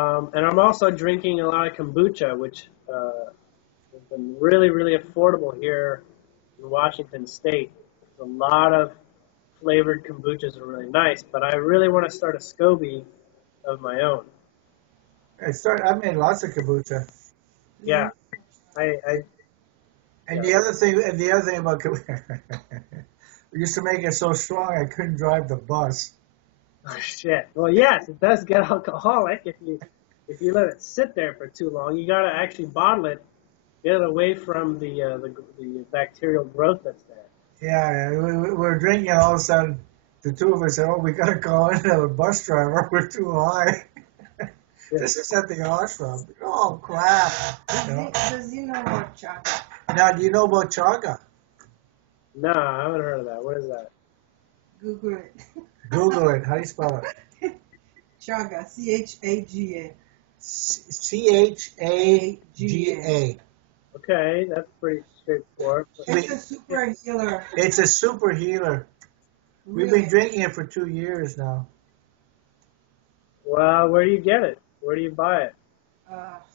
And I'm also drinking a lot of kombucha, which has been really, really affordable here in Washington State. There's a lot of flavored kombuchas are really nice, but I really want to start a SCOBY of my own. I made lots of kombucha. Yeah, I And yeah. the other thing about kombucha, we used to make it so strong I couldn't drive the bus. Oh shit. Well, yes, it does get alcoholic if you let it sit there for too long. You got to actually bottle it, get it away from the bacterial growth that's there. Yeah, we were drinking and all of a sudden the two of us said, "Oh, we got to call in another bus driver. We're too high." Yeah. This is at the ashram. Oh crap! Does he know about Chaga? Now, do you know about Chaga? No, I haven't heard of that. What is that? Google it. Google it. How do you spell it? Chaga, C-H-A-G-A. Chaga. Okay, that's pretty straightforward. It's a super healer. It's a super healer. We've been drinking it for 2 years now. Well, where do you get it? Where do you buy it?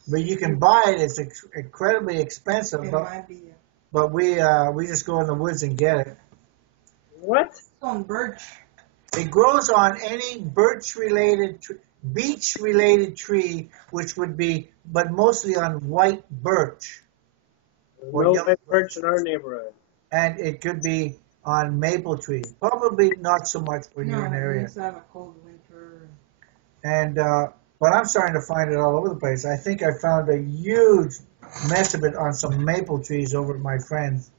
But you can buy it. It's incredibly expensive. It But, might be. but we just go in the woods and get it. What? It's on birch. It grows on any birch-related, beech-related tree, which would be, but mostly on white birch. Or No yellow white birch in our neighborhood. And it could be on maple trees. Probably not so much when you're in the No, area. we used to have a cold winter. And but I'm starting to find it all over the place. I think I found a huge mess of it on some maple trees over at my friend's.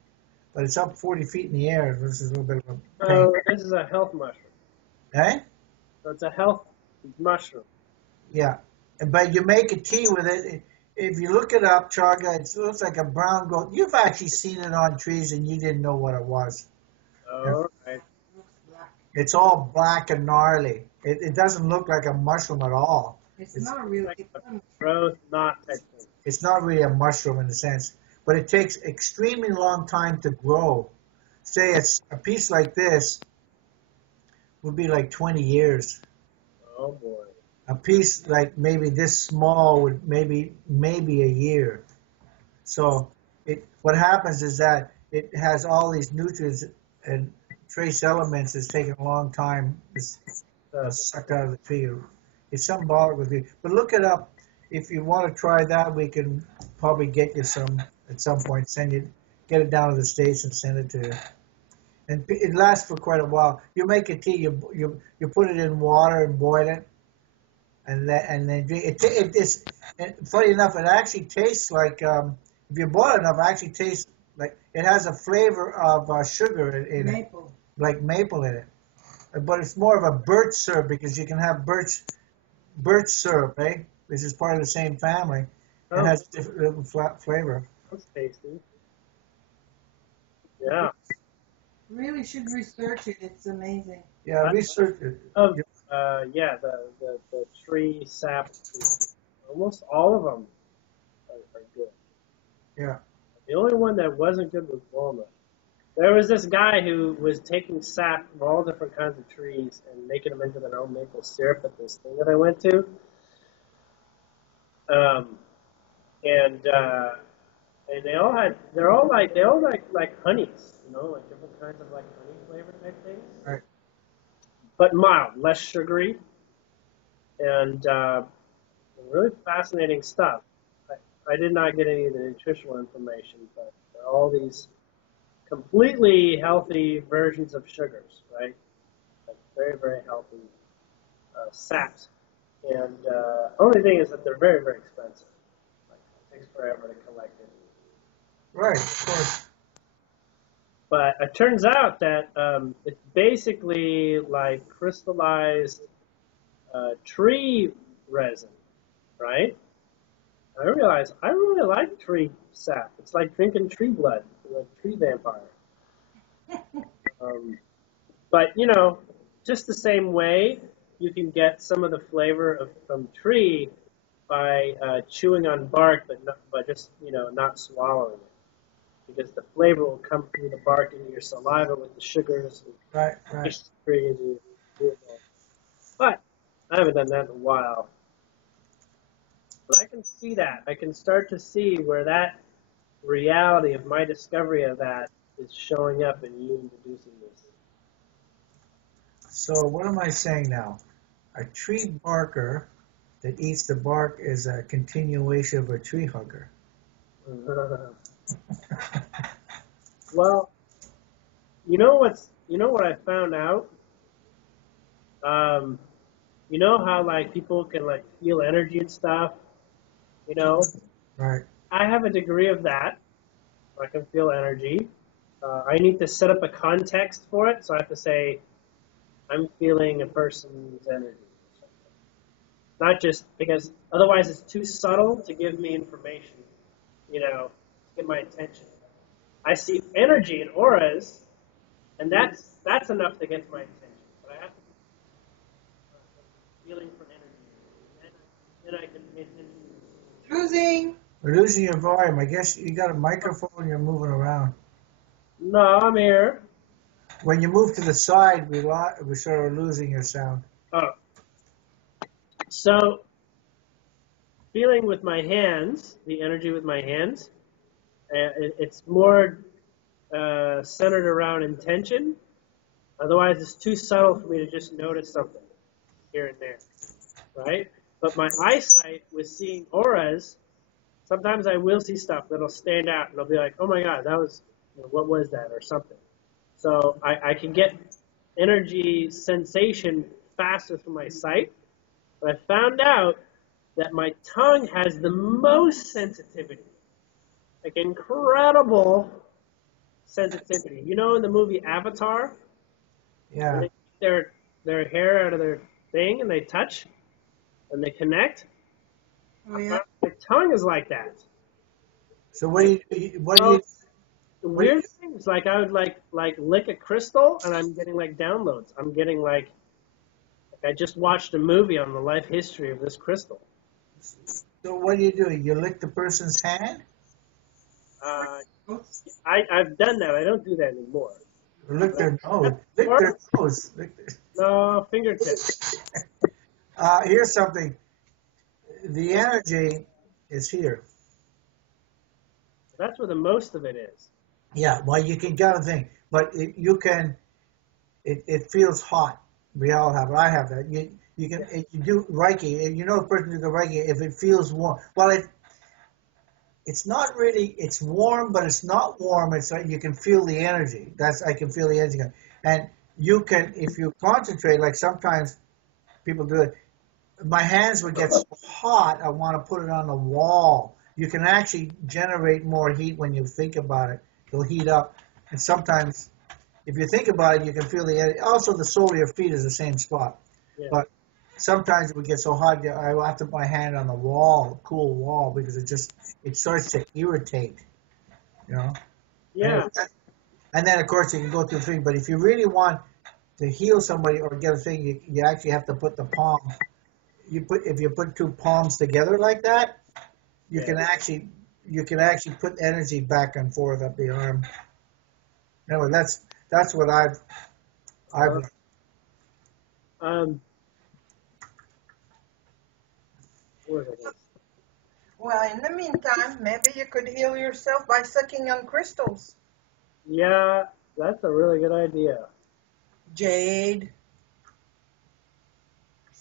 But it's up 40 feet in the air. This is a little bit of a pain. So this is a health mushroom. Eh? So it's a health mushroom. Yeah. But you make a tea with it. If you look it up, chaga, it looks like a brown goat. You've actually seen it on trees and you didn't know what it was. All right. Looks black. It's all black and gnarly. It doesn't look like a mushroom at all. It's not really. Like a growth knot type thing. It's not really a mushroom in a sense, but it takes extremely long time to grow. Say it's a piece like this would be like 20 years. Oh boy. A piece like maybe this small would maybe a year. So what happens is that it has all these nutrients and trace elements. It's taken a long time to sucked out of the tree. It's symbolic with you. But look it up. If you want to try that, we can probably get you some at some point. Get it down to the States and send it to you. And it lasts for quite a while. You make a tea. You put it in water and boil it, and then drink it. It's funny enough. It actually tastes like if you boil it enough, it actually tastes like it has a flavor of sugar in it, maple. like maple in it. But it's more of a birch syrup because you can have birch syrup, eh? Which is part of the same family. It has a different flavor. That's tasty. Yeah. Really should research it. It's amazing. Yeah, research it. Yeah, the tree sap. Almost all of them are good. Yeah. The only one that wasn't good was walnut. There was this guy who was taking sap from all different kinds of trees and making them into their own maple syrup at this thing that I went to. And they're all like honeys, like different kinds of like honey flavor type things. Right. But mild, less sugary, and really fascinating stuff. I did not get any of the nutritional information, but there are all these completely healthy versions of sugars, right? Like very, very healthy saps. And only thing is that they're very, very expensive. Like, it takes forever to collect it. Right, of course. But it turns out that it's basically like crystallized tree resin, right? I realized I really like tree sap. It's like drinking tree blood, like tree vampire. But just the same way, you can get some of the flavor from tree by chewing on bark, but just not swallowing it, because the flavor will come through the bark into your saliva with the sugars. Right. It's crazy. But I haven't done that in a while. But I can see that. I can start to see where that reality of my discovery of that is showing up in you introducing this. So what am I saying now? A tree barker that eats the bark is a continuation of a tree hugger. Well, you know what I found out? You know how like people can like feel energy and stuff, you know? Right. I have a degree of that. I can feel energy. I need to set up a context for it, so I have to say, I'm feeling a person's energy. Not just because otherwise it's too subtle to give me information, to get my attention. I see energy and auras, and that's enough to get my attention. But I have to feeling for energy, then I can pay attention. Losing. We're losing your volume. I guess you got a microphone. You're moving around. No, I'm here. When you move to the side, we sort of losing your sound. Oh. So, feeling with my hands, the energy with my hands, it's more centered around intention. Otherwise, it's too subtle for me to just notice something here and there, right? But my eyesight with seeing auras, sometimes I will see stuff that'll stand out, and I'll be like, oh my God, that was, what was that, or something. So I can get energy sensation faster through my sight. But I found out that my tongue has the most sensitivity, like incredible sensitivity. You know, in the movie Avatar, Yeah. when they take their hair out of their thing and they touch and they connect. Oh yeah. My tongue is like that. So what do you The weird thing is like I would like lick a crystal and I'm getting like downloads. I'm getting like I just watched a movie on the life history of this crystal. So what do? You lick the person's hand? I've done that. I don't do that anymore. Or lick their nose? Lick their nose. No, fingertips. Here's something. The energy is here. That's where the most of it is. Yeah, well, you can get a thing, but it feels hot. We all have it. I have that. You can you do Reiki, and you know a person who does Reiki if it feels warm. Well, it's not really. It's warm, but it's not warm. It's like you can feel the energy. I can feel the energy, and you can if you concentrate. Like sometimes people do it. My hands would get so hot. I want to put it on the wall. You can actually generate more heat when you think about it. It'll heat up, and sometimes. If you think about it, you can feel the energy. Also, the sole of your feet is the same spot. Yeah. But sometimes it would get so hot, I will have to put my hand on the wall, cool wall, because it starts to irritate, Yeah. And then, of course, you can go through things. But if you really want to heal somebody or get a thing, you actually have to put the palm. If you put two palms together like that, you can actually put energy back and forth up the arm. Anyway, that's what I've Well, in the meantime, maybe you could heal yourself by sucking on crystals. Yeah, that's a really good idea. Jade.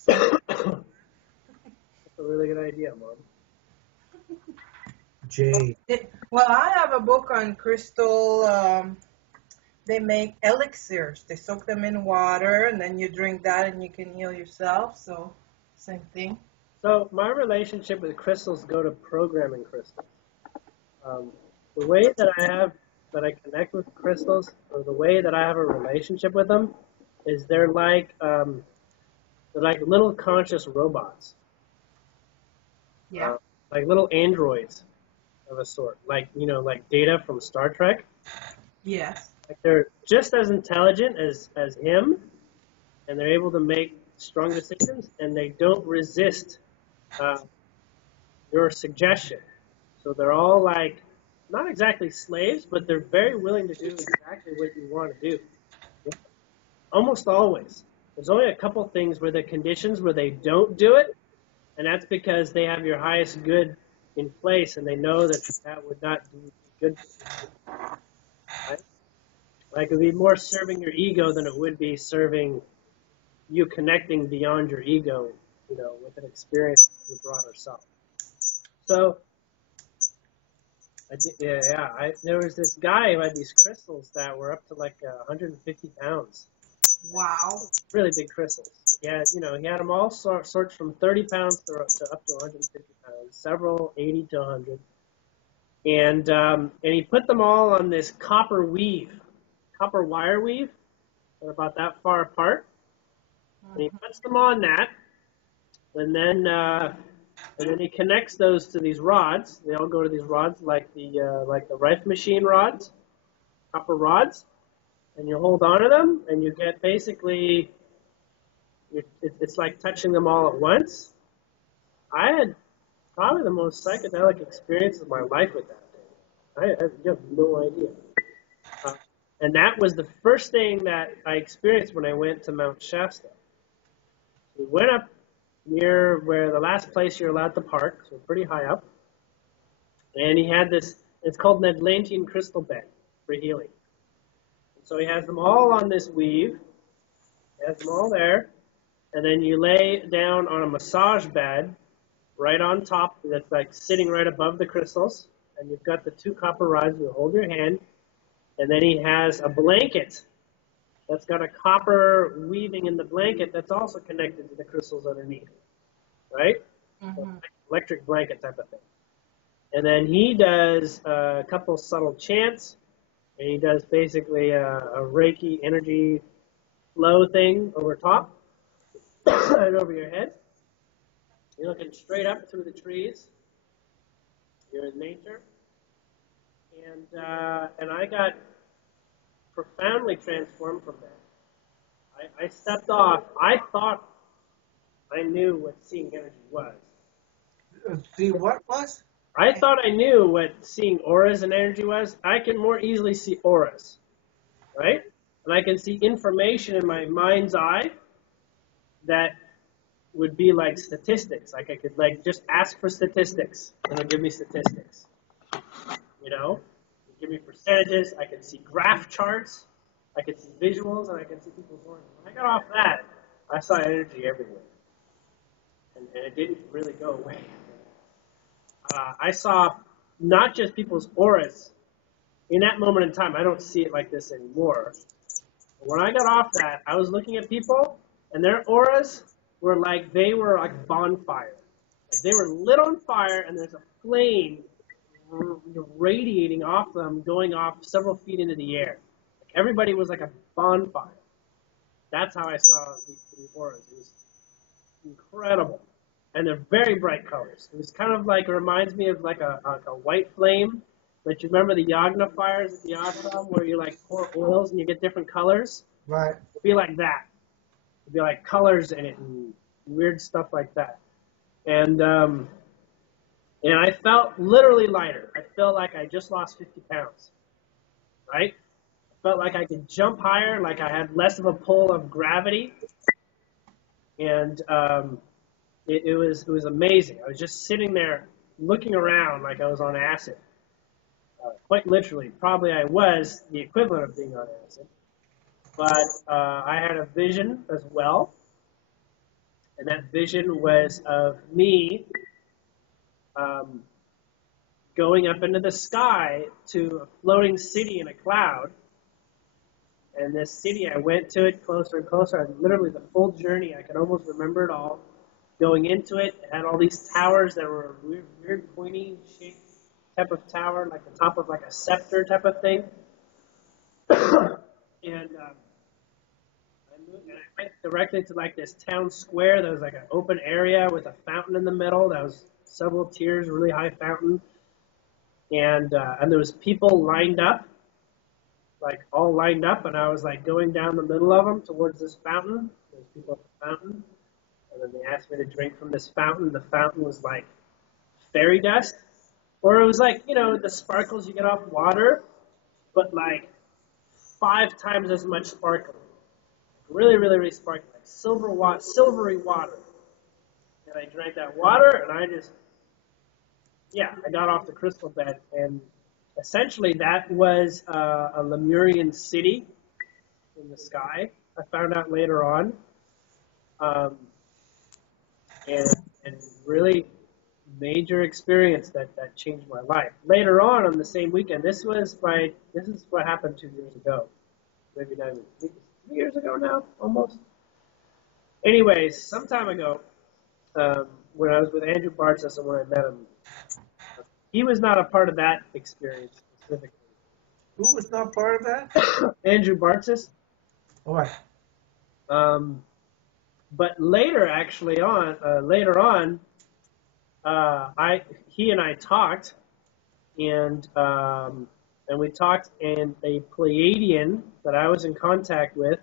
That's a really good idea, Mom. Jade. Well, I have a book on crystal. They make elixirs. They soak them in water, and then you drink that, and you can heal yourself. So, same thing. So my relationship with crystals go to programming crystals. The way that I connect with crystals, or the way that I have a relationship with them, is they're like little conscious robots. Yeah. Like little androids of a sort, like Data from Star Trek. Yes. Like they're just as intelligent as him, and they're able to make strong decisions, and they don't resist your suggestion. So they're all like, not exactly slaves, but they're very willing to do exactly what you want to do. Almost always. There's only a couple things where the conditions where they don't do it, And that's because they have your highest good in place, and they know that that would not do good for you. Right? Like it would be more serving your ego than it would be serving you connecting beyond your ego, with an experience of your broader self. So, there was this guy who had these crystals that were up to like 150 pounds. Wow. Really big crystals. Yeah, he had them all sorts from 30 pounds to up to 150 pounds, several 80 to 100. And he put them all on this copper wire weave, they're about that far apart. And he puts them on that, and then he connects those to these rods. They all go to these rods like the Rife machine rods, copper rods, and you hold on to them, and you get basically, it's like touching them all at once. I had probably the most psychedelic experience of my life with that thing. You have no idea. And that was the first thing that I experienced when I went to Mount Shasta. We went up near where the last place you're allowed to park, so pretty high up. And he had this, it's called an Atlantean crystal bed for healing. So he has them all on this weave. He has them all there. And then you lay down on a massage bed right on top that's like sitting right above the crystals. And you've got the two copper rods. You hold your hand. And then he has a blanket that's got a copper weaving in the blanket that's also connected to the crystals underneath. Right? Mm-hmm. So like electric blanket type of thing. And then he does a couple subtle chants. And he does basically a Reiki energy flow thing over top. Right over your head. You're looking straight up through the trees. You're in nature. And I got profoundly transformed from that. I stepped off. I thought I knew what seeing energy was. See what was? I thought I knew what seeing auras and energy was. I can more easily see auras, right? And I can see information in my mind's eye that would be like statistics. Like I could just ask for statistics, and it'll give me statistics. It'll give me percentages. I can see graph charts. I can see visuals, and I can see people's auras. When I got off that, I saw energy everywhere, and it didn't really go away. I saw not just people's auras. In that moment in time, I don't see it like this anymore. But when I got off that, I was looking at people, and their auras were like they were like bonfire. Like they were lit on fire, and there's a flame radiating off them, going off several feet into the air. Like everybody was like a bonfire. That's how I saw the auras. It was incredible. And they're very bright colors. It was kind of like, it reminds me of like a white flame. But you remember the yagna fires at the ashram where you like pour oils and you get different colors? Right. It'd be like that. It'd be like colors in it and weird stuff like that. And I felt literally lighter. I felt like I just lost 50 pounds. Right? I felt like I could jump higher, like I had less of a pull of gravity. And it was amazing. I was just sitting there looking around like I was on acid. Quite literally. Probably I was the equivalent of being on acid. But I had a vision as well. And that vision was of me going up into the sky to a floating city in a cloud. And this city, I went to it closer and closer. Literally the full journey, I can almost remember it all. Going into it, it had all these towers that were weird pointy shaped type of tower, like the top of like a scepter type of thing. And I went directly to like this town square. There was like an open area with a fountain in the middle. That was several tiers, really high fountain. And there was people lined up, like all lined up, and I was like going down the middle of them towards this fountain. There's people at the fountain. And then they asked me to drink from this fountain. The fountain was like fairy dust. Or it was like, the sparkles you get off water, but like 5 times as much sparkle. Really, really, really sparkly. Like silvery water. And I drank that water, and I just, yeah, I got off the crystal bed. And essentially that was a Lemurian city in the sky. I found out later on. Um, and really major experience that changed my life. Later on the same weekend, this is what happened 2 years ago. Maybe not even 3 years ago now, almost. Anyways, some time ago, when I was with Andrew Bartzis and when I met him, he was not a part of that experience specifically. Who was not part of that? Andrew Bartzis. All right. But later on, he and I talked, and we talked, and a Pleiadian that I was in contact with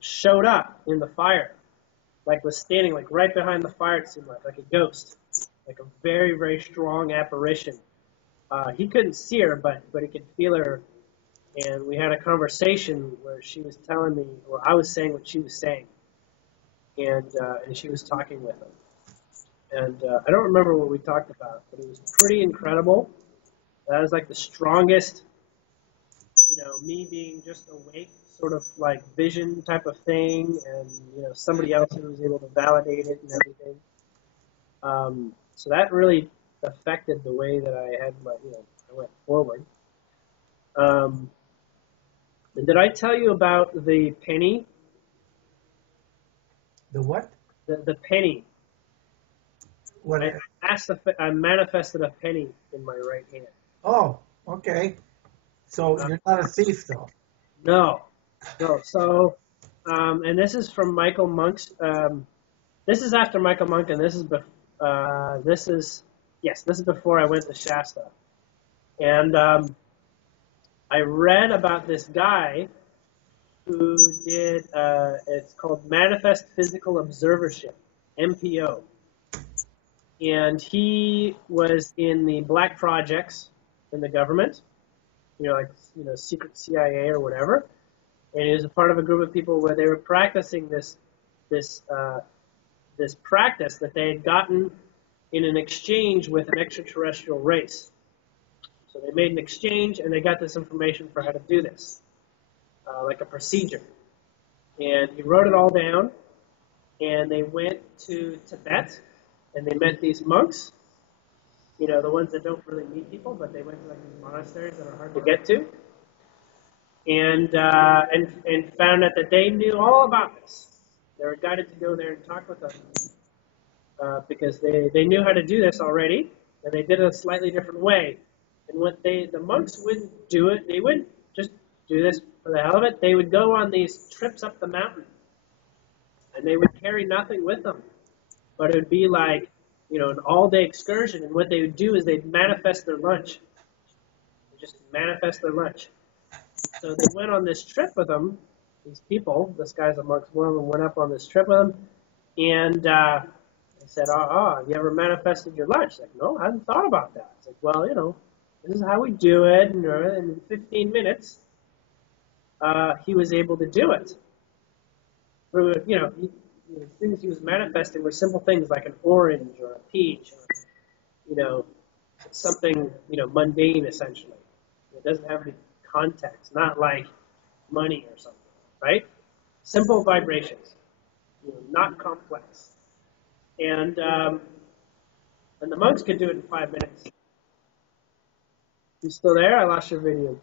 showed up in the fire, like was standing like right behind the fire. It seemed like a ghost, like a very, very strong apparition. He couldn't see her, but he could feel her, and we had a conversation where she was telling me, or I was saying what she was saying, and she was talking with him. And I don't remember what we talked about, but it was pretty incredible. That was like the strongest, me being just awake, sort of like vision type of thing, and somebody else who was able to validate it and everything. So that really affected the way that I had I went forward. And did I tell you about the penny? The what? The penny. What? I manifested a penny in my right hand. Oh, okay. So you're not a thief, though. No. So, and this is from Michael Monk's. This is after Michael Monk, and this is before I went to Shasta. And I read about this guy who did. It's called Manifest Physical Observership, MPO. And he was in the black projects in the government, secret CIA or whatever. And he was a part of a group of people where they were practicing this practice that they had gotten in an exchange with an extraterrestrial race. So they made an exchange, and they got this information for how to do this, like a procedure. And he wrote it all down, and they went to Tibet. And they met these monks, the ones that don't really meet people, but they went to like these monasteries that are hard to get to, and found out that they knew all about this. They were guided to go there and talk with them because they knew how to do this already, and they did it a slightly different way. And the monks wouldn't do it. They wouldn't just do this for the hell of it. They would go on these trips up the mountain, and they would carry nothing with them. But it would be like, an all-day excursion. And what they would do is they'd manifest their lunch. They'd just manifest their lunch. So they went on this trip with them, these people. This guy's amongst one of them, went up on this trip with them. And they said, have you ever manifested your lunch? Like, no, I hadn't thought about that. It's like, well, this is how we do it. And in 15 minutes, he was able to do it. The things he was manifesting were simple things like an orange or a peach, or, something, mundane essentially. It doesn't have any context, not like money or something, right? Simple vibrations, not complex. And the monks could do it in 5 minutes. You still there? I lost your video.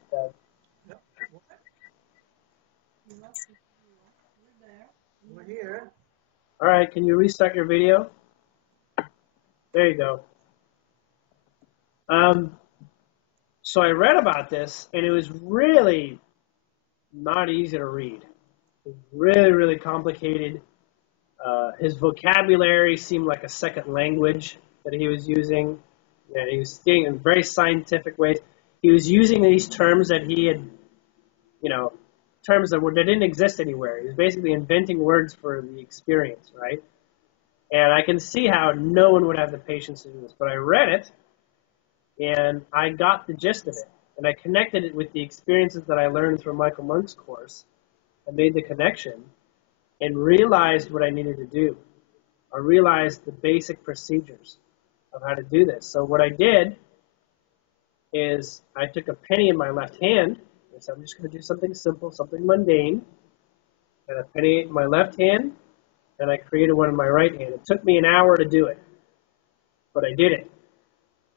We're here. All right, can you restart your video? There you go. So I read about this, and it was really not easy to read. It was really, really complicated. His vocabulary seemed like a second language that he was using. And he was speaking in very scientific ways. He was using these terms that he had, terms that didn't exist anywhere. He was basically inventing words for the experience, right? And I can see how no one would have the patience to do this. But I read it, and I got the gist of it. And I connected it with the experiences that I learned through Michael Monk's course. I made the connection and realized what I needed to do. I realized the basic procedures of how to do this. So what I did is I took a penny in my left hand, and said, I'm just going to do something simple, something mundane, and a penny in my left hand, and I created one in my right hand. It took me an hour to do it, but I did it.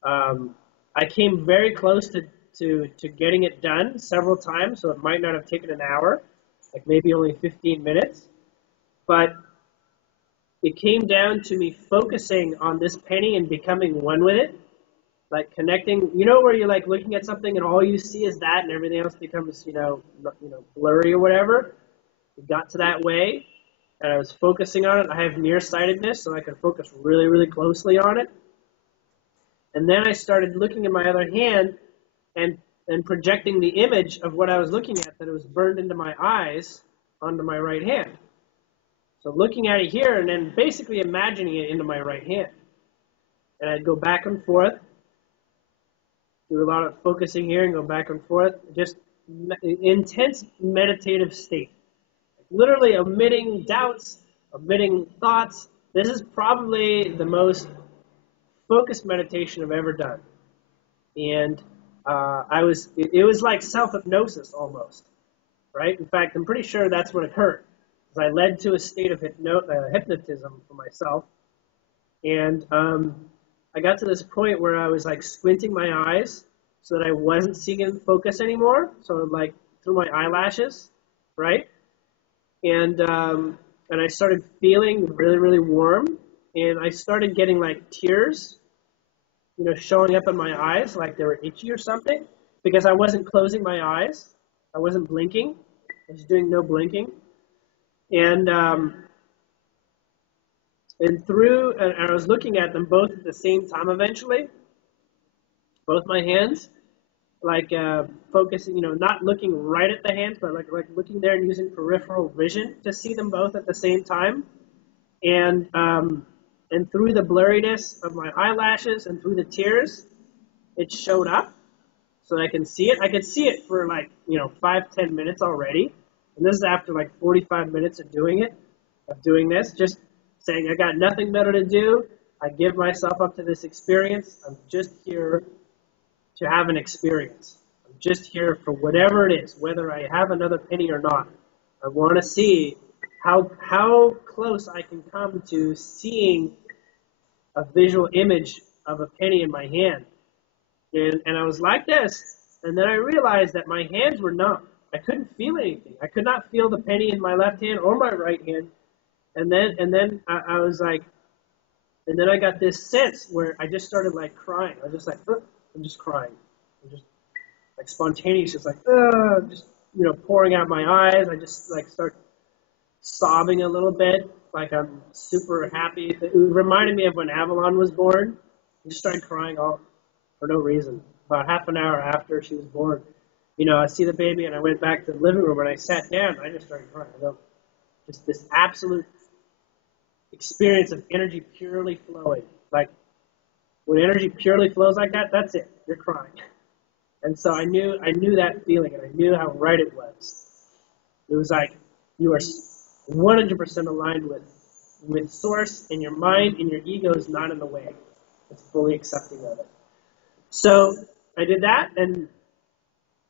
I came very close to getting it done several times, so it might not have taken an hour, like maybe only 15 minutes, but it came down to me focusing on this penny and becoming one with it, like connecting, where you're like looking at something and all you see is that and everything else becomes, blurry or whatever. It got to that way, and I was focusing on it. I have nearsightedness, so I could focus really, really closely on it. And then I started looking at my other hand and projecting the image of what I was looking at, that it was burned into my eyes onto my right hand. So looking at it here and then basically imagining it into my right hand. And I'd go back and forth, do a lot of focusing here and go back and forth, just intense meditative state. Literally omitting doubts, omitting thoughts. This is probably the most focused meditation I've ever done. And it was like self-hypnosis almost, right? In fact, I'm pretty sure that's what occurred. I led to a state of hypnotism for myself. And I got to this point where I was like squinting my eyes so that I wasn't seeing in focus anymore. So like through my eyelashes, right? And I started feeling really, really warm. And I started getting like tears, showing up in my eyes like they were itchy or something, because I wasn't closing my eyes. I wasn't blinking. I was doing no blinking. And I was looking at them both at the same time eventually, both my hands, like focusing, not looking right at the hands, but like looking there and using peripheral vision to see them both at the same time. And through the blurriness of my eyelashes and through the tears, it showed up so I can see it. I could see it for like, 5-10 minutes already. And this is after like 45 minutes of doing this, just saying I got nothing better to do. I give myself up to this experience. I'm just here to have an experience. I'm just here for whatever it is, whether I have another penny or not. I want to see how close I can come to seeing a visual image of a penny in my hand. And I was like this, and then I realized that my hands were numb. I couldn't feel anything. I could not feel the penny in my left hand or my right hand. And then I was like, and then I got this sense where I just started like crying. I was just like, I'm just crying. I'm just like spontaneous, just like, just, pouring out my eyes. I just like start sobbing a little bit, like I'm super happy. It reminded me of when Avalon was born. I just started crying all for no reason. About half an hour after she was born, I see the baby, and I went back to the living room, and I sat down, and I just started crying. Just this absolute experience of energy purely flowing. Like, when energy purely flows like that, that's it. You're crying. And so I knew that feeling, and I knew how right it was. It was like you are 100% aligned with Source, and your mind and your ego is not in the way. It's fully accepting of it. So I did that, and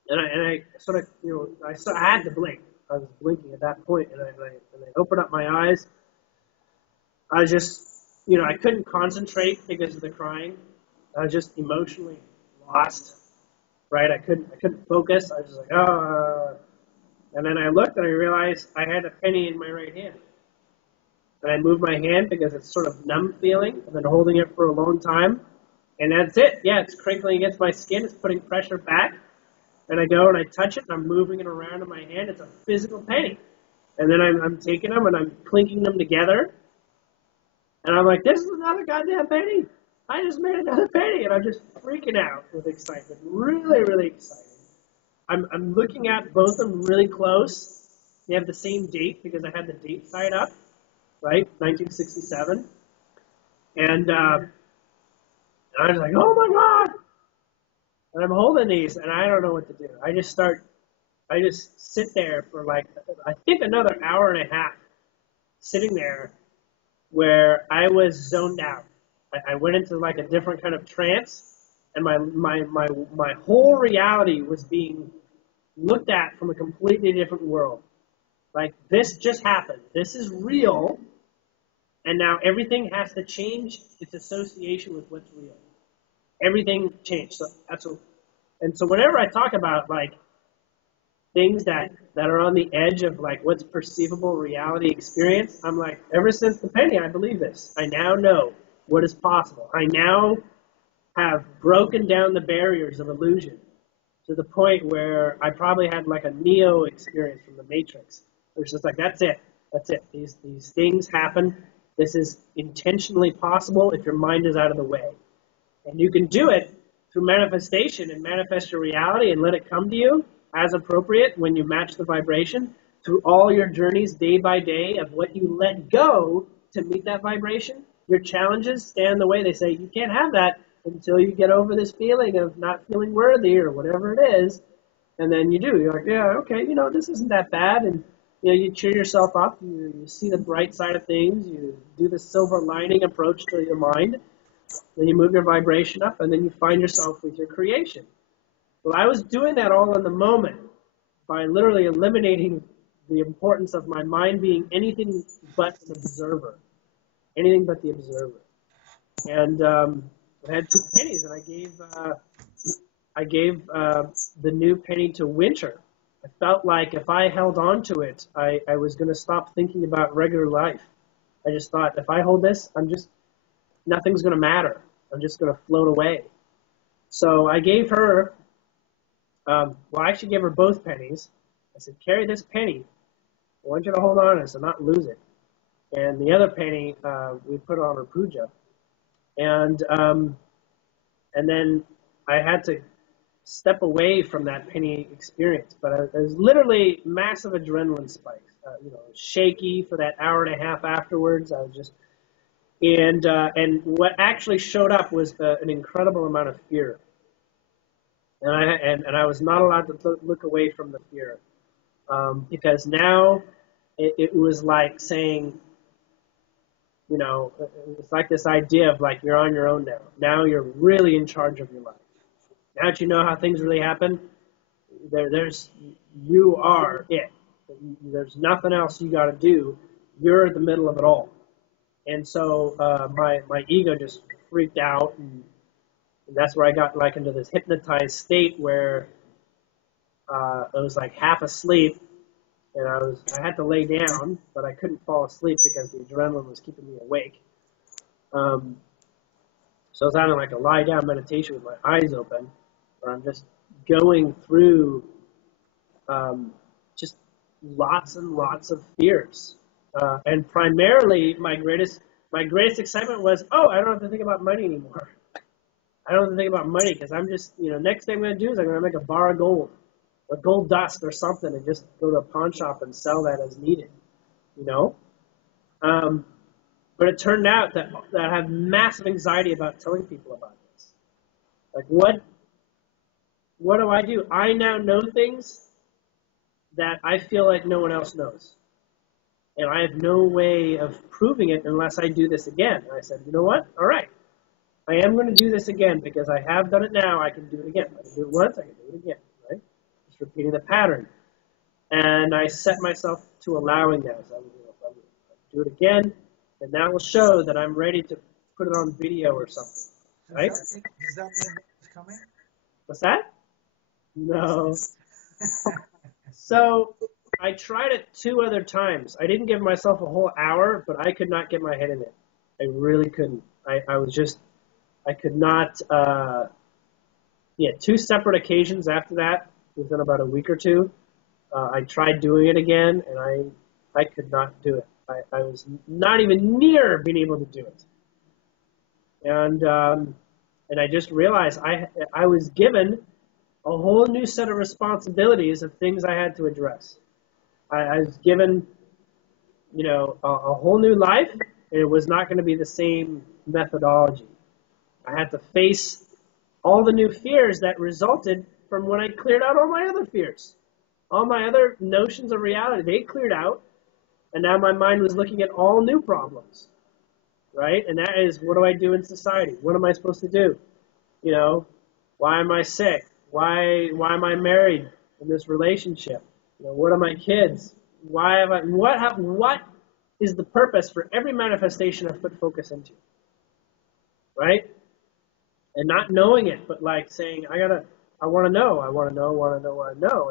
I sort of, I had to blink. I was blinking at that point, and I opened up my eyes. I just, I couldn't concentrate because of the crying. I was just emotionally lost, right? I couldn't focus. I was just like, and then I looked and I realized I had a penny in my right hand. And I moved my hand because it's sort of numb feeling. I've been holding it for a long time. And that's it. Yeah, it's crinkling against my skin. It's putting pressure back. And I go and I touch it and I'm moving it around in my hand. It's a physical penny. And then I'm taking them and I'm clinking them together. And I'm like, this is another goddamn penny. I just made another penny. And I'm just freaking out with excitement. Really, really excited. I'm looking at both of them really close. They have the same date because I had the date side up, right? 1967. And I was like, oh my God. And I'm holding these and I don't know what to do. I just sit there for like, I think another hour and a half sitting there where I was zoned out. I went into like a different kind of trance, and my whole reality was being looked at from a completely different world. Like, this just happened. This is real, and now everything has to change its association with what's real. Everything changed. So that's what, and so whenever I talk about like things that are on the edge of like what's perceivable reality experience, I'm like, ever since the penny, I believe this. I now know what is possible. I now have broken down the barriers of illusion to the point where I probably had like a Neo experience from the Matrix. It was just like, that's it. That's it. These things happen. This is intentionally possible if your mind is out of the way. And you can do it through manifestation and manifest your reality and let it come to you as appropriate when you match the vibration through all your journeys day by day of what you let go to meet that vibration. Your challenges stand in the way. They say, you can't have that until you get over this feeling of not feeling worthy or whatever it is. And then you do. You're like, yeah, okay, this isn't that bad. And you cheer yourself up. You see the bright side of things. You do the silver lining approach to your mind. Then you move your vibration up, and then you find yourself with your creation. Well, I was doing that all in the moment by literally eliminating the importance of my mind being anything but an observer. Anything but the observer. And I had 2 pennies, and I gave the new penny to Winter. I felt like if I held on to it, I was going to stop thinking about regular life. I just thought, if I hold this, nothing's going to matter. I'm just going to float away. So I gave her, I actually gave her both pennies. I said, carry this penny. I want you to hold on to it and not lose it. And the other penny, we put on her puja. And then I had to step away from that penny experience. But it was literally massive adrenaline spikes. Shaky for that hour and a half afterwards. I was just, and what actually showed up was an incredible amount of fear. And I was not allowed to look away from the fear, because now it was like saying, it's like this idea of like you're on your own now. Now you're really in charge of your life. Now that you know how things really happen, you are it. There's nothing else you got to do. You're in the middle of it all. And so my ego just freaked out, and that's where I got like into this hypnotized state where I was like half asleep, and I had to lay down, but I couldn't fall asleep because the adrenaline was keeping me awake. So I was having like a lie down meditation with my eyes open, where I'm just going through just lots and lots of fears, and primarily my greatest excitement was, I don't have to think about money anymore. I don't have to think about money because I'm just, next thing I'm going to do is I'm going to make a bar of gold or gold dust or something and just go to a pawn shop and sell that as needed, But it turned out that I have massive anxiety about telling people about this. Like, what do? I now know things that I feel like no one else knows. And I have no way of proving it unless I do this again. And I said, you know what? All right. I am going to do this again because I have done it now. I can do it again. I can do it once. I can do it again. Right? Just repeating the pattern. And I set myself to allowing that. So if I do it again, then that will show that I'm ready to put it on video or something. Right? Does that mean it's coming? What's that? No. So I tried it 2 other times. I didn't give myself a whole hour, but I could not get my head in it. I really couldn't. I could not. 2 separate occasions after that, within about a week or 2, I tried doing it again, and I could not do it. I was not even near being able to do it. And I just realized I was given a whole new set of responsibilities of things I had to address. I was given, a whole new life, and it was not going to be the same methodology. I had to face all the new fears that resulted from when I cleared out all my other fears. All my other notions of reality, they cleared out, and now my mind was looking at all new problems. right? And that is, what do I do in society? What am I supposed to do? You know, why am I sick? Why am I married in this relationship? You know, what are my kids? Why have I? What is the purpose for every manifestation I put focus into, right? And not knowing it, but like saying, I want to know, and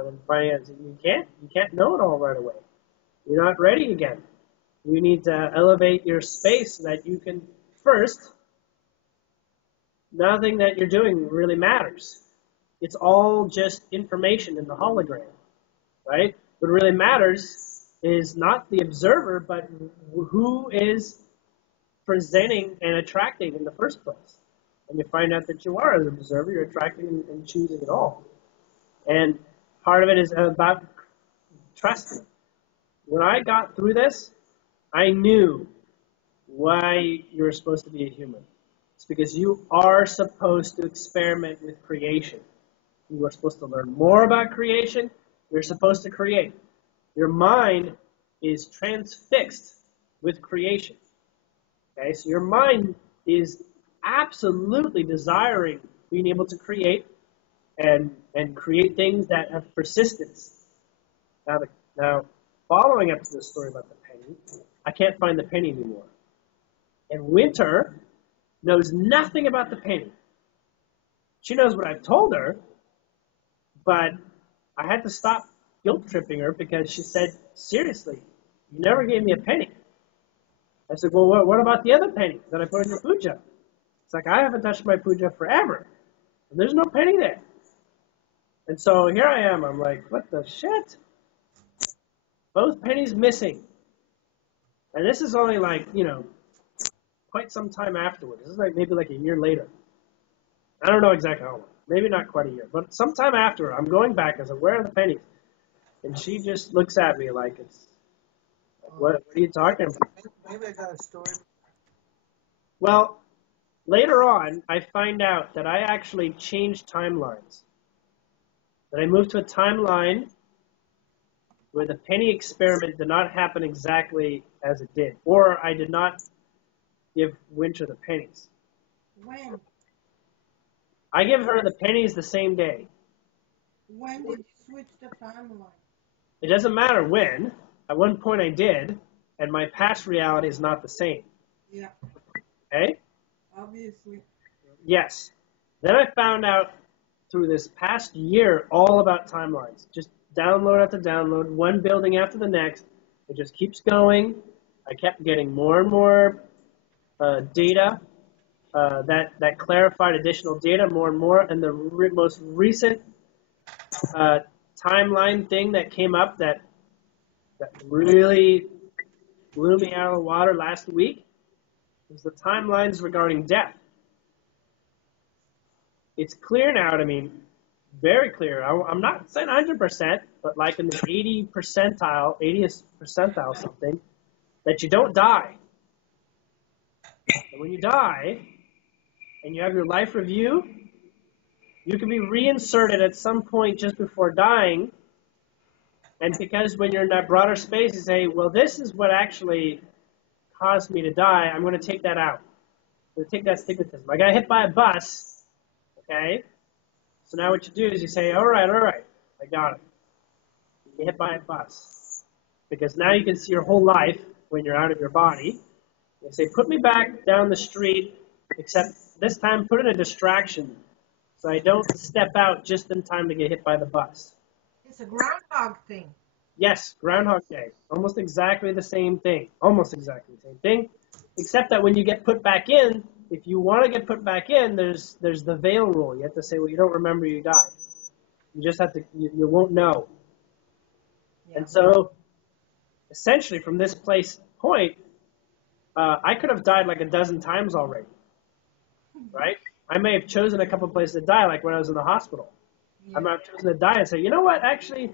then finding out you can't know it all right away. You're not ready again. You need to elevate your space so that you can first. Nothing that you're doing really matters. It's all just information in the hologram, right? What really matters is not the observer, but who is presenting and attracting in the first place. And you find out that you are an observer, you're attracting and choosing it all. And part of it is about trusting. When I got through this, I knew why you're supposed to be a human. It's because you are supposed to experiment with creation. You are supposed to learn more about creation. You're supposed to create. Your mind is transfixed with creation. Okay, so your mind is absolutely desiring being able to create and create things that have persistence. Now, following up to the story about the penny, I can't find the penny anymore. And Winter knows nothing about the penny. She knows what I've told her, but I had to stop guilt tripping her because she said, seriously, you never gave me a penny. I said, well, what about the other penny that I put in your puja? It's like, I haven't touched my puja forever, and there's no penny there. And so here I am. I'm like, what the shit? Both pennies missing. And this is only like, quite some time afterwards. This is like maybe like a year later. I don't know exactly how long. Maybe not quite a year. But sometime after, I'm going back. I said, where are the pennies? And she just looks at me like it's, what are you talking about? Maybe I got a story. Well, later on, I find out that I actually changed timelines. That I moved to a timeline where the penny experiment did not happen exactly as it did. Or I did not give Winter the pennies. When? I give her the pennies the same day. When did you switch the timeline? It doesn't matter when. At one point I did, and my past reality is not the same. Yeah. Okay? Obviously. Yes. Then I found out through this past year all about timelines. Just download after download, one building after the next. It just keeps going. I kept getting more and more data that clarified additional data more and more. And the most recent timeline thing that came up that really blew me out of the water last week was the timelines regarding death. It's clear now to me, very clear. I'm not saying 100%, but like in the 80th percentile something, that you don't die. And when you die and you have your life review, you can be reinserted at some point just before dying. And because when you're in that broader space, you say, well, this is what actually caused me to die. I'm going to take that out. I'm going to take that stigmatism. I got hit by a bus. Okay? So now what you do is you say, all right, I got it. You get hit by a bus. Because now you can see your whole life when you're out of your body. You say, put me back down the street, except this time put in a distraction so I don't step out just in time to get hit by the bus. It's a groundhog thing. Yes, Groundhog Day. Almost exactly the same thing. Almost exactly the same thing. Except that when you get put back in, if you want to get put back in, there's the veil rule. You have to say, well, you don't remember you died. You just have to, you won't know. Yeah. And so, essentially, from this point, I could have died like a dozen times already. Right? I may have chosen a couple places to die, like when I was in the hospital. Yeah. I might have chosen to die and say, you know what, actually,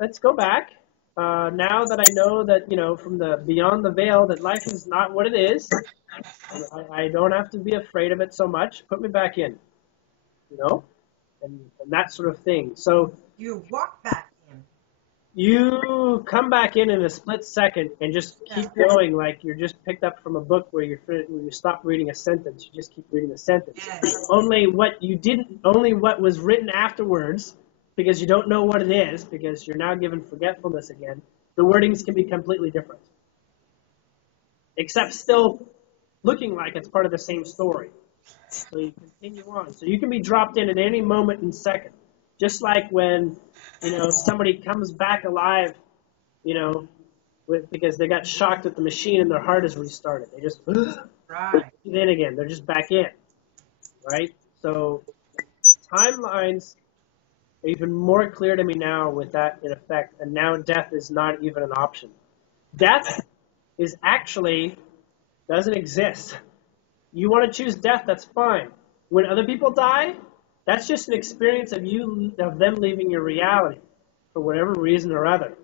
let's go back. Now that I know that, from the beyond the veil, that life is not what it is, I don't have to be afraid of it so much. Put me back in, and that sort of thing. So You walk back in. You come back in a split second and just keep going like you're just picked up from a book where when you stop reading a sentence, you just keep reading the sentence. Only what was written afterwards, because you don't know what it is, because you're now given forgetfulness again, the wordings can be completely different. Except still looking like it's part of the same story. So you continue on. So you can be dropped in at any moment and second. Just like when, somebody comes back alive, because they got shocked with the machine and their heart is restarted. They just in again. They're just back in, right? So timelines are even more clear to me now with that in effect, and now death is not even an option. Death is actually doesn't exist. You want to choose death, that's fine. When other people die, that's just an experience of them leaving your reality for whatever reason or other.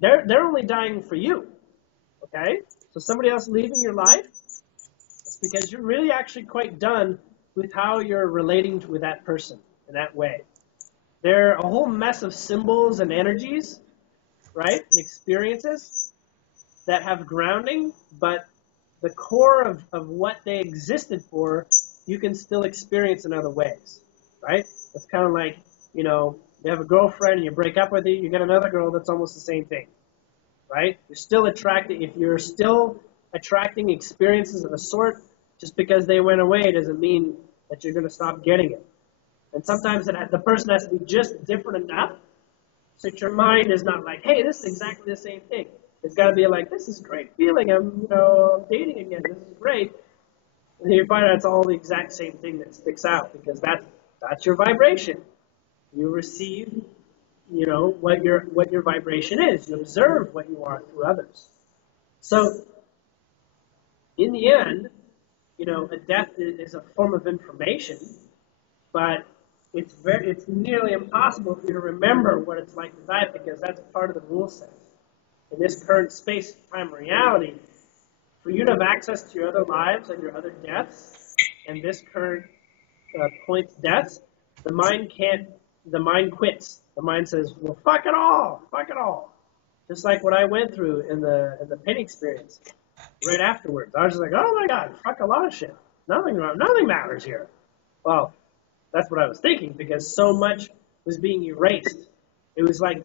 They're only dying for you, okay? So somebody else leaving your life, it's because you're really actually quite done with how you're relating with that person in that way. They're a whole mess of symbols and energies, right, and experiences that have grounding, but the core of what they existed for, you can still experience in other ways, right? It's kind of like, you have a girlfriend and you break up with her, you get another girl that's almost the same thing, right? You're still attracted. If you're still attracting experiences of a sort, just because they went away doesn't mean that you're going to stop getting it. And sometimes the person has to be just different enough so that your mind is not like, hey, this is exactly the same thing. It's got to be like, this is a great feeling. I'm dating again. This is great. And then you find out it's all the exact same thing that sticks out, because that's your vibration. You receive, what your vibration is. You observe what you are through others. So, in the end, a death is a form of information, but it's nearly impossible for you to remember what it's like to die, because that's part of the rule set. In this current space-time reality, for you to have access to your other lives and your other deaths, and this current point's deaths, the mind quits. The mind says, well, fuck it all. Just like what I went through in the pain experience right afterwards. I was just like, oh my God, fuck a lot of shit. Nothing matters here. Well, that's what I was thinking, because so much was being erased. It was like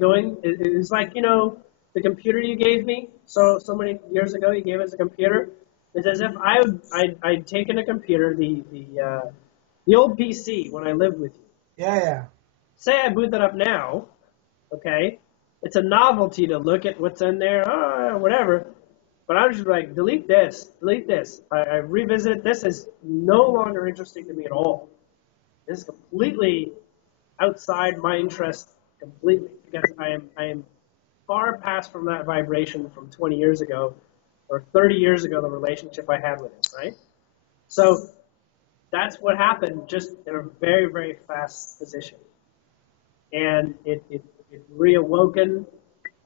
the computer you gave me so many years ago, you gave us a computer. It's as if I'd taken a computer, the old PC when I lived with you. Yeah. Say I boot that up now, okay? It's a novelty to look at what's in there, whatever. But I was just like, delete this. I revisited. This is no longer interesting to me at all. This is completely outside my interest completely, because I am far past from that vibration from 20 years ago or 30 years ago, the relationship I had with it, right? So that's what happened, just in a very, very fast position. And it reawoken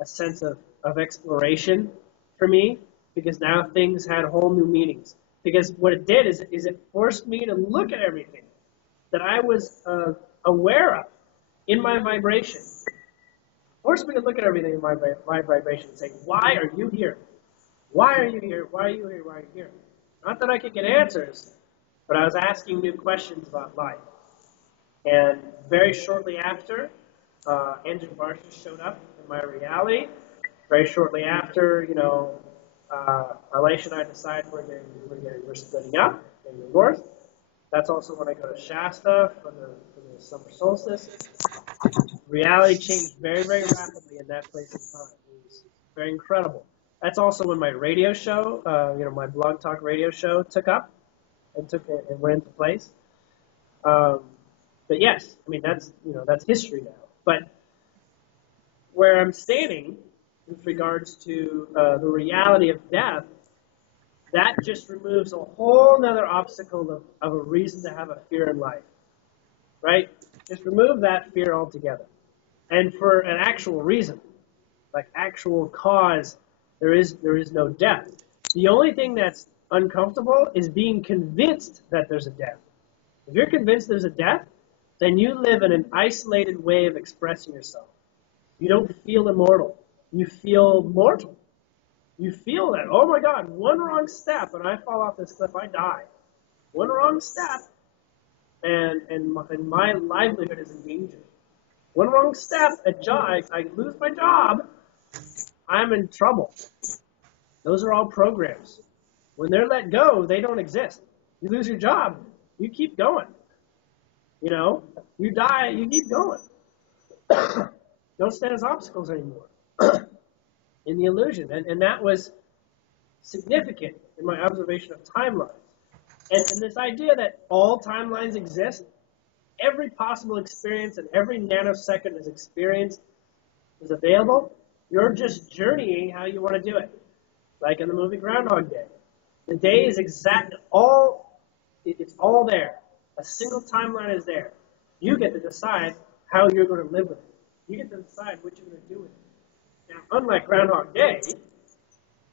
a sense of exploration for me, because now things had whole new meanings. Because what it did is it forced me to look at everything that I was aware of in my vibration. Forced me to look at everything in my vibration and say, why are you here? Why are you here? Why are you here? Why are you here? Not that I could get answers, but I was asking new questions about life. And very shortly after, Andrew Barsha showed up in my reality. Very shortly after, Alicia and I decided we're splitting up in the north. That's also when I go to Shasta for the summer solstice. Reality changed very, very rapidly in that place and time. It was very incredible. That's also when my radio show, my blog talk radio show took up and went into place. But yes, I mean, that's history now. But where I'm standing with regards to the reality of death, that just removes a whole other obstacle of a reason to have a fear in life, right? Just remove that fear altogether. And for an actual reason, like actual cause, there is no death. The only thing that's uncomfortable is being convinced that there's a death. If you're convinced there's a death, then you live in an isolated way of expressing yourself. You don't feel immortal. You feel mortal. You feel that, oh my God, one wrong step and I fall off this cliff, I die. One wrong step and my livelihood is in danger. One wrong step, I lose my job, I'm in trouble. Those are all programs. When they're let go, they don't exist. You lose your job, you keep going. You know, you die, you keep going. Don't stand as obstacles anymore in the illusion. And that was significant in my observation of timelines. And this idea that all timelines exist, every possible experience and every nanosecond is experienced is available. You're just journeying how you want to do it. Like in the movie Groundhog Day. The day is it's all there. A single timeline is there. You get to decide how you're going to live with it. You get to decide what you're going to do with it. Now, unlike Groundhog Day,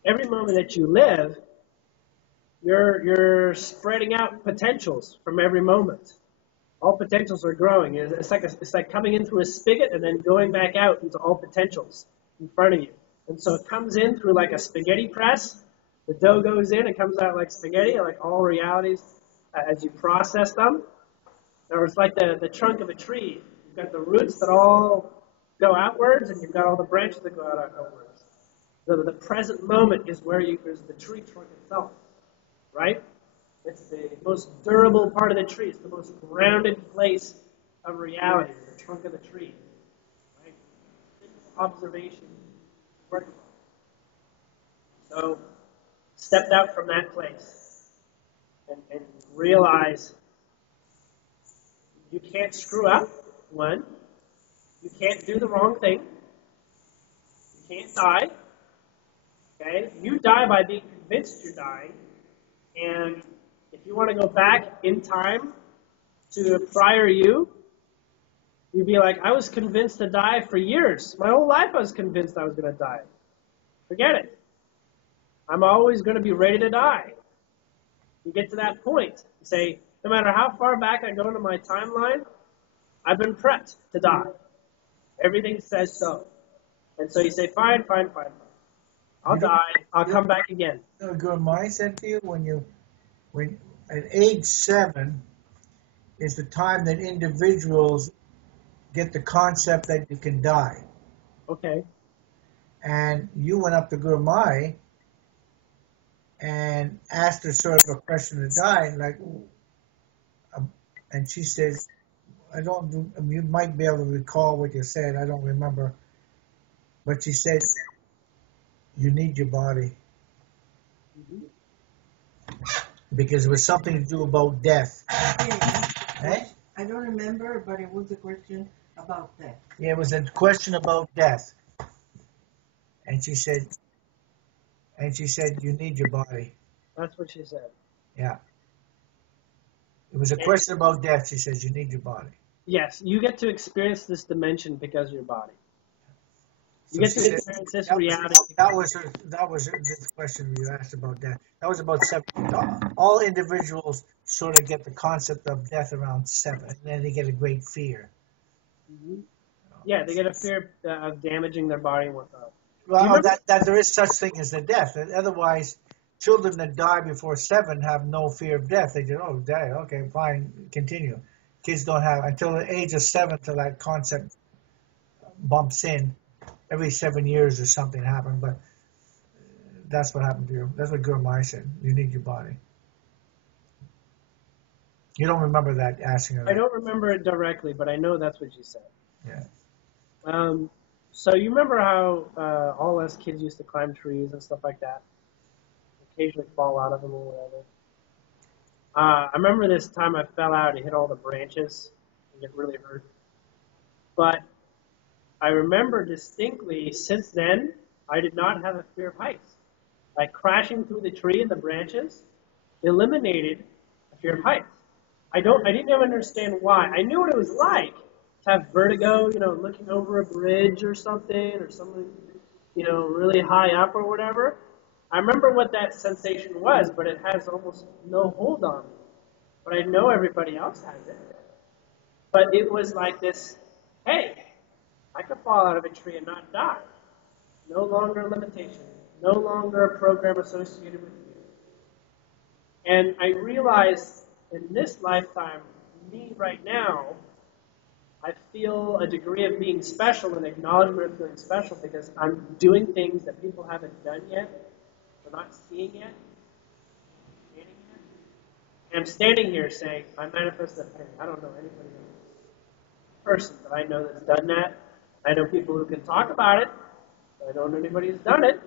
every moment that you live, you're spreading out potentials from every moment. All potentials are growing. It's like coming in through a spigot and then going back out into all potentials in front of you. And so it comes in through like a spaghetti press. The dough goes in, it comes out like spaghetti, like all realities as you process them. Or it's like the trunk of a tree. You've got the roots that all go outwards, and you've got all the branches that go outwards. So the present moment is there's the tree trunk itself, right? It's the most durable part of the tree. It's the most grounded place of reality, the trunk of the tree. Right? Observation. So, stepped out from that place and realize you can't screw up, one. You can't do the wrong thing. You can't die. Okay? You die by being convinced you're dying. And if you want to go back in time to a prior you, you'd be like, I was convinced to die for years. My whole life I was convinced I was going to die. Forget it. I'm always going to be ready to die. You get to that point. You say, no matter how far back I go into my timeline, I've been prepped to die. Everything says so. And so you say, fine. I'll die. I'll come back again. A good mindset to you when at age 7 is the time that individuals get the concept that you can die. Okay. And you went up to Gurmai and asked her sort of a question to die, and she said, you might be able to recall what you said, I don't remember, but she said, you need your body. Mm-hmm. Because it was something to do about death. I don't remember, but it was a question about death. Yeah, it was a question about death. And she said, you need your body. That's what she said. Yeah. It was a question about death. She says, you need your body. Yes, you get to experience this dimension because of your body. You get to experience this reality. That was the question you asked about death. That was about 7. All individuals sort of get the concept of death around 7, and then they get a great fear. Mm-hmm. Yeah, they get a fear of damaging their body and whatnot. Well, that there is such thing as a death. Otherwise, children that die before 7 have no fear of death. They just, die, okay, fine, continue. Kids don't have, until the age of 7, till that concept bumps in. Every 7 years or something happened, but that's what happened to you. That's what Gurmai said. You need your body. You don't remember that asking her that. I don't remember it directly, but I know that's what she said. Yeah. So you remember how all us kids used to climb trees and stuff like that? Occasionally fall out of them or whatever. I remember this time I fell out and hit all the branches and it really hurt. But I remember distinctly, since then, I did not have a fear of heights. Like crashing through the tree and the branches eliminated a fear of heights. I didn't even understand why. I knew what it was like to have vertigo, looking over a bridge or something, really high up or whatever. I remember what that sensation was, but it has almost no hold on me. But I know everybody else has it. But it was like this, hey, I could fall out of a tree and not die. No longer a limitation. No longer a program associated with you. And I realize in this lifetime, me right now, I feel a degree of being special and acknowledgement of feeling special because I'm doing things that people haven't done yet, or not seeing yet, standing yet. And I'm standing here saying, I manifest that pain. I don't know anybody else. Person that I know that's done that. I know people who can talk about it. But I don't know anybody who's done it.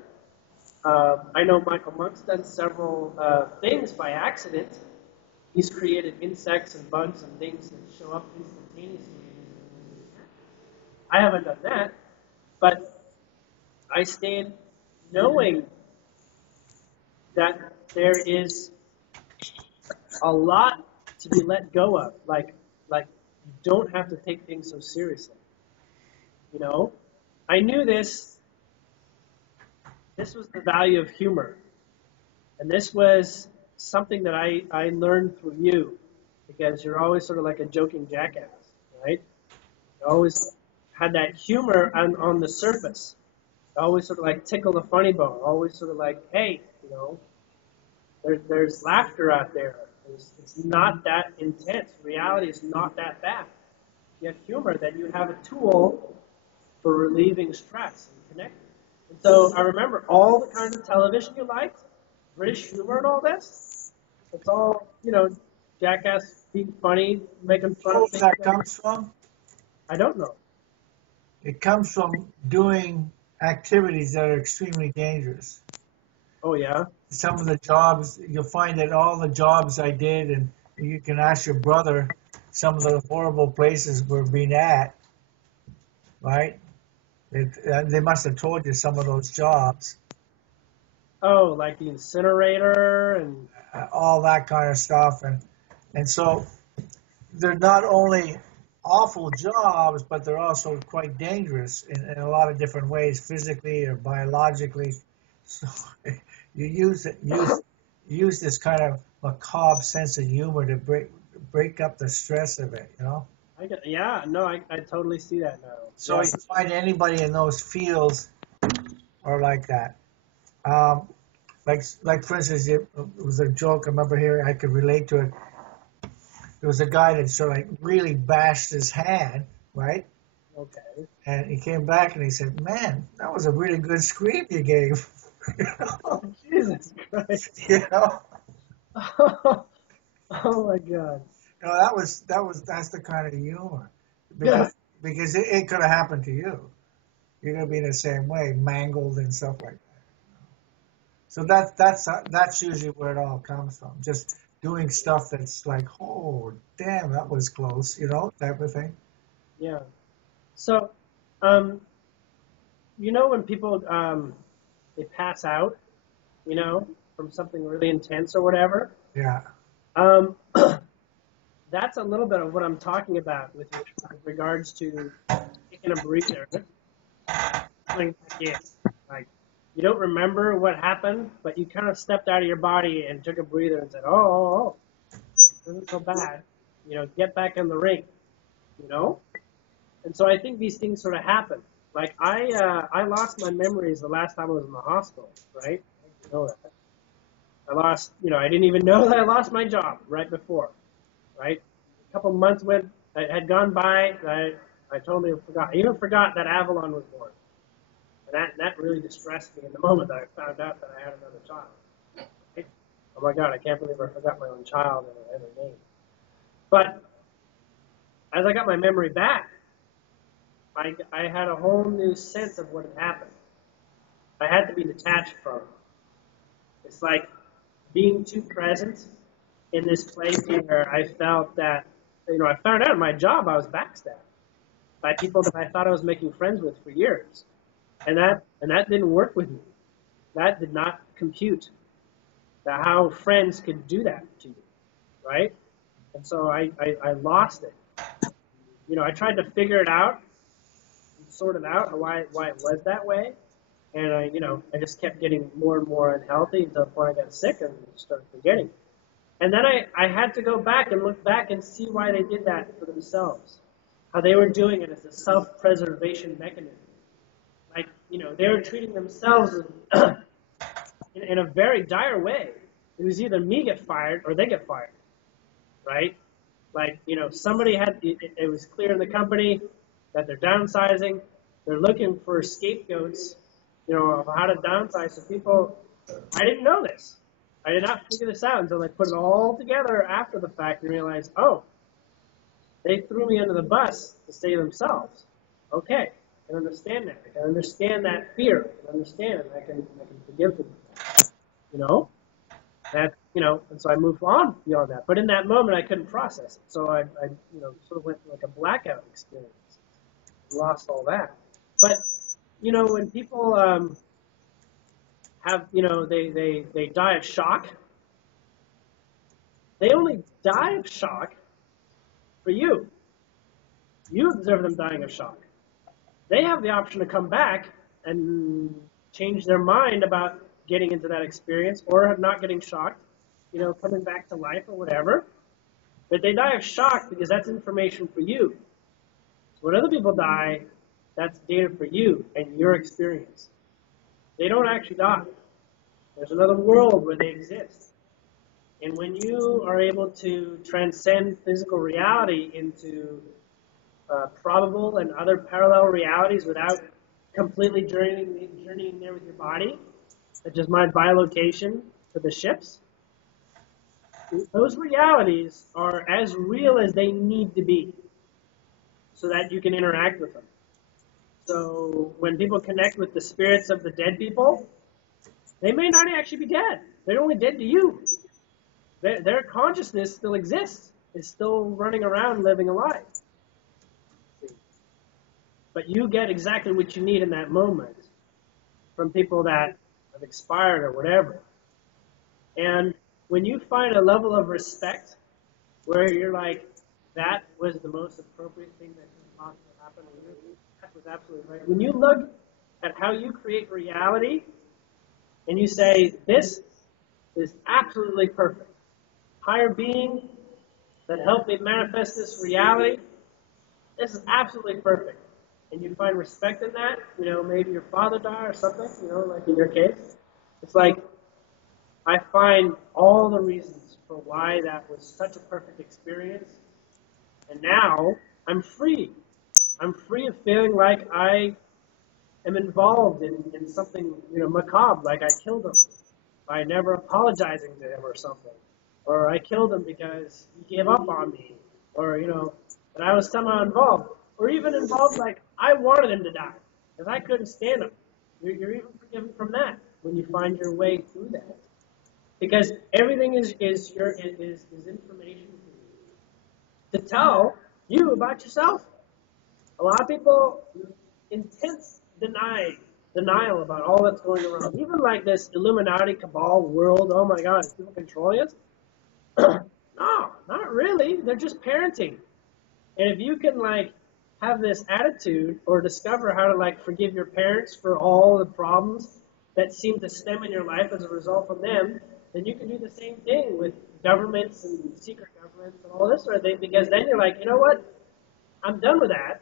I know Michael Monk's done several things by accident. He's created insects and bugs and things that show up instantaneously. I haven't done that, but I stand knowing that there is a lot to be let go of. Like you don't have to take things so seriously. You know, I knew this. This was the value of humor, and this was something that I learned through you, because you're always sort of like a joking jackass, right? You always had that humor on the surface. Always sort of like tickle the funny bone. Always sort of like, hey, you know, there's laughter out there. It's not that intense. Reality is not that bad. If you have humor, then you have a tool for relieving stress and connecting. And so I remember all the kinds of television you liked, British humor and all this. It's all, you know, jackass being funny, making fun of Where things. that comes from? I don't know. It comes from doing activities that are extremely dangerous. Oh, yeah? Some of the jobs, you'll find that all the jobs I did, and you can ask your brother, some of the horrible places we're being at, right? They must have told you some of those jobs, Oh, like the incinerator and... all that kind of stuff. And so they're not only awful jobs, but they're also quite dangerous in a lot of different ways, physically or biologically. So you use this kind of macabre sense of humor to break up the stress of it, you know. I totally see that now. So you find anybody in those fields are like that. Like for instance, it was a joke I remember hearing. I could relate to it. There was a guy that sort of like really bashed his hand, right? Okay. And he came back and he said, "Man, that was a really good scream you gave." You know? Jesus Christ. You know? Oh my God. No, that's the kind of humor, Yeah. because it could have happened to you. You're gonna be the same way, mangled and stuff like that. So that's usually where it all comes from. Just doing stuff that's like, oh damn, that was close, you know, type of thing. Yeah. So, you know when people they pass out, you know, from something really intense or whatever. Yeah. That's a little bit of what I'm talking about with regards to taking a breather. Like, yeah, like you don't remember what happened, but you kind of stepped out of your body and took a breather and said, "Oh, it isn't so bad." You know, get back in the ring. You know, and so I think these things sort of happen. Like I lost my memories the last time I was in the hospital, right? I didn't know that. I didn't even know that I lost my job right before, right? A couple months had gone by. I totally forgot. I even forgot that Avalon was born. And that really distressed me in the moment that I found out that I had another child. Right? Oh my God, I can't believe I forgot my own child and her name. But as I got my memory back, I had a whole new sense of what had happened. I had to be detached from it. It's like being too present in this place where I felt that, I found out in my job I was backstabbed by people that I thought I was making friends with for years. And that didn't work with me. That did not compute. How friends could do that to you, right? And so I lost it. I tried to figure it out, sort it out, why it was that way. And I just kept getting more and more unhealthy until the point I got sick and started forgetting. And then I had to go back and look back and see why they did that for themselves. how they were doing it as a self-preservation mechanism. Like, they were treating themselves in a very dire way. It was either me get fired or they get fired, right? Like, somebody had, it was clear in the company that they're downsizing. They're looking for scapegoats, of how to downsize. So people, I didn't know this. I did not figure this out until I put it all together after the fact and realized, oh, they threw me under the bus to save themselves. Okay, I can understand that. I can understand that fear. I can understand it. I can forgive them. And so I moved on beyond that. But in that moment, I couldn't process it. So I sort of went through like a blackout experience. Lost all that. But, when people have, they die of shock, they only die of shock for you. You observe them dying of shock. They have the option to come back and change their mind about getting into that experience or not getting shocked, coming back to life or whatever. But they die of shock because that's information for you. So when other people die, that's data for you and your experience. They don't actually die. There's another world where they exist. And when you are able to transcend physical reality into probable and other parallel realities without completely journeying there with your body, such as my bilocation to the ships, those realities are as real as they need to be so that you can interact with them. So when people connect with the spirits of the dead people, they may not actually be dead. They're only dead to you. Their consciousness still exists. It's still running around living a life. But you get exactly what you need in that moment from people that have expired or whatever. And when you find a level of respect where you're like, that was the most appropriate thing that could possibly happen to you, that was absolutely right. When you look at how you create reality and you say, this is absolutely perfect. Higher being that helped me manifest this reality, this is absolutely perfect. And you find respect in that, maybe your father died or something, like in your case. It's like, I find all the reasons for why that was such a perfect experience. And now I'm free. I'm free of feeling like I am involved in something, macabre, like I killed him by never apologizing to him or something. Or I killed him because he gave up on me. Or, that I was somehow involved. Or even involved like I wanted him to die because I couldn't stand him. You're even forgiven from that when you find your way through that. Because everything is information to tell you about yourself. A lot of people, intense denial about all that's going around. Even like this Illuminati cabal world, oh my God, is people controlling us? No, not really. They're just parenting. And if you can have this attitude or discover how to forgive your parents for all the problems that seem to stem in your life as a result from them, then you can do the same thing with governments and secret governments and all this sort of thing, because then you're like, you know what? I'm done with that,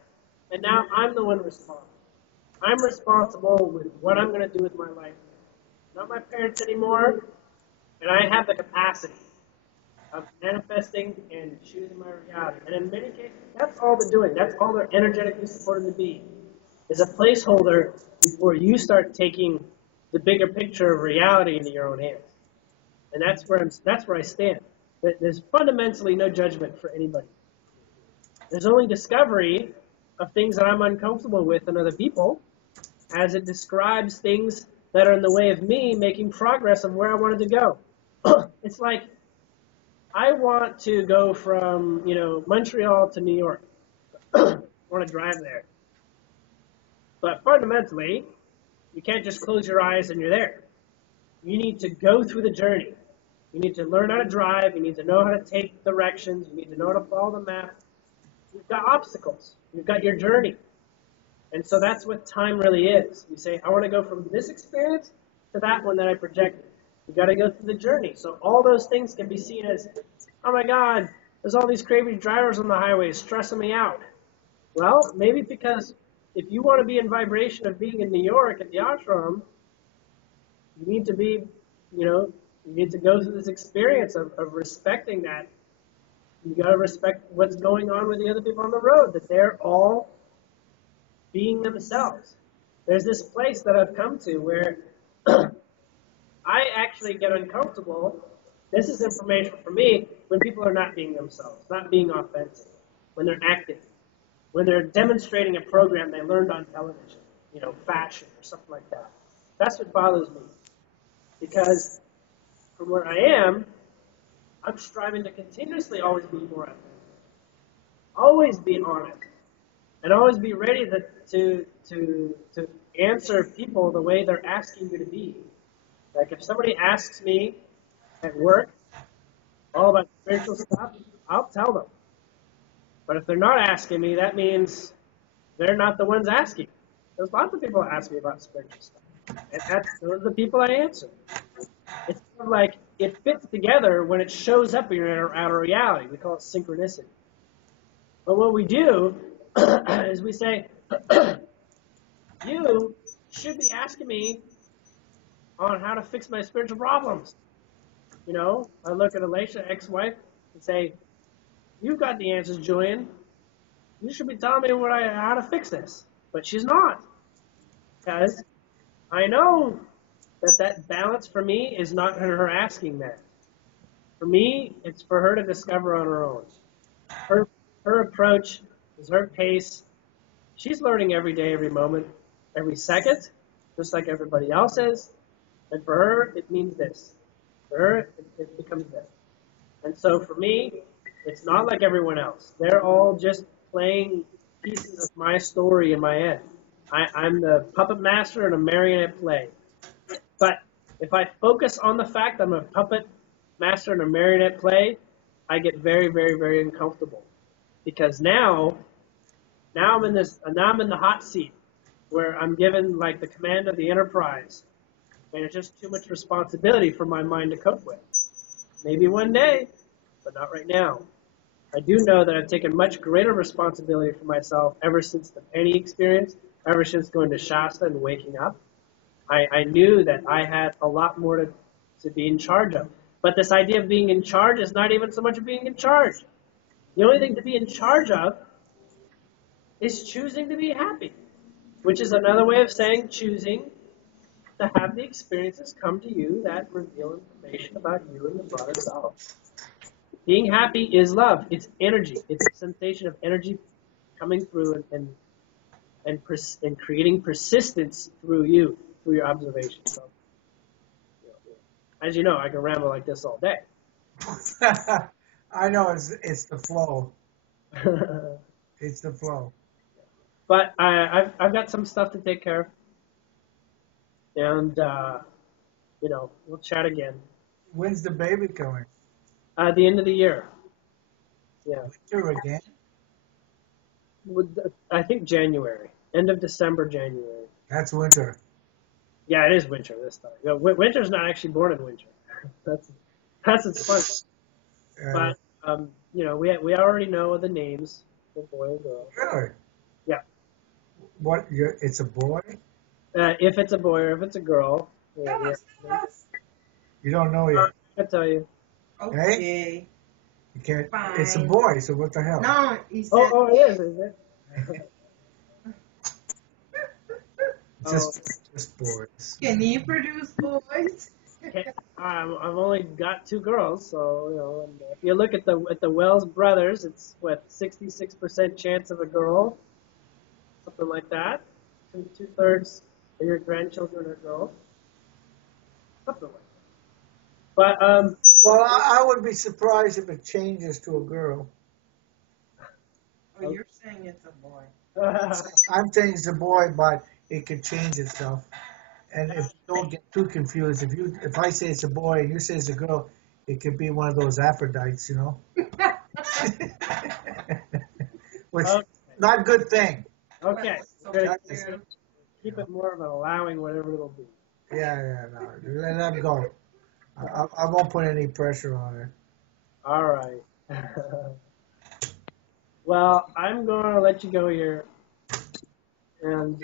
and now I'm the one responsible. I'm responsible with what I'm going to do with my life. Not my parents anymore, and I have the capacity of manifesting and choosing my reality. And in many cases, that's all they're doing. That's all they're energetically supporting to be, is a placeholder before you start taking the bigger picture of reality into your own hands. And that's where I stand. There's fundamentally no judgment for anybody. There's only discovery of things that I'm uncomfortable with in other people, as it describes things that are in the way of me making progress of where I wanted to go. It's like, I want to go from, Montreal to New York. I want to drive there. But fundamentally, you can't just close your eyes and you're there. You need to go through the journey. You need to learn how to drive. You need to know how to take directions. You need to know how to follow the map. You've got obstacles. You've got your journey. And so that's what time really is. You say, I want to go from this experience to that one that I projected. You've got to go through the journey. So all those things can be seen as, oh my God, there's all these crazy drivers on the highway stressing me out. Well, maybe because if you want to be in vibration of being in New York at the ashram, you need to be, you need to go through this experience of respecting that. You got to respect what's going on with the other people on the road, that they're all being themselves. There's this place that I've come to where I actually get uncomfortable. This is information for me when people are not being themselves, not being authentic, when they're acting, when they're demonstrating a program they learned on television, fashion or something like that. That's what bothers me. Because from where I am, I'm striving to continuously always be more authentic, always be honest, and always be ready to answer people the way they're asking you to be. Like if somebody asks me at work all about spiritual stuff, I'll tell them. But if they're not asking me, that means they're not the ones asking. There's lots of people that ask me about spiritual stuff. And those are the people I answer. It's sort of like it fits together when it shows up in your outer reality. We call it synchronicity. But what we do is we say, you should be asking me on how to fix my spiritual problems. I look at Alicia, ex-wife, and say, you've got the answers, Julien. You should be telling me how to fix this. But she's not. Because I know that balance for me is not her asking that. For me, it's for her to discover on her own. Her approach is her pace. She's learning every day, every moment, every second, just like everybody else is. And for her, it means this. For her, it becomes this. And so for me, it's not like everyone else. They're all just playing pieces of my story in my head. I'm the puppet master in a marionette play. But if I focus on the fact I'm a puppet master in a marionette play, I get very, very, very uncomfortable. Because now I'm in the hot seat where I'm given like the command of the enterprise. And it's just too much responsibility for my mind to cope with. Maybe one day, but not right now. I do know that I've taken much greater responsibility for myself ever since the penny experience, ever since going to Shasta and waking up. I knew that I had a lot more to be in charge of. But this idea of being in charge is not even so much being in charge. The only thing to be in charge of is choosing to be happy, which is another way of saying choosing to have the experiences come to you that reveal information about you and the broader self. Being happy is love. It's energy. It's a sensation of energy coming through and creating persistence through you, through your observation. So, as you know, I can ramble like this all day. I know it's the flow. It's the flow. But I've got some stuff to take care of, and we'll chat again. When's the baby coming? At the end of the year. Yeah. Winter again? I think January. End of December, January. That's winter. Yeah, it is winter this time. Winter's not actually born in winter. That's its fun. But we already know the names, the boy and girl. Really? Yeah. What? It's a boy? If it's a boy or if it's a girl. Yeah. You don't know yet. I'll tell you. Okay. Hey? You can't. Fine. It's a boy, so what the hell? No, he said. Oh, it is it? Just boys. Can he produce boys? I've only got 2 girls, so and if you look at the Wells brothers, it's 66% chance of a girl, something like that. 2/3 of your grandchildren are girls, something like that. But Well, I would be surprised if it changes to a girl. Oh, you're saying it's a boy. I'm saying it's a boy, but it could change itself. And if you don't get too confused, if I say it's a boy and you say it's a girl, it could be one of those Aphrodites, Which not a good thing. Okay, Okay. keep it more of an allowing whatever it'll be. Yeah, no, let them go. I won't put any pressure on her. All right. Well, I'm going to let you go here. And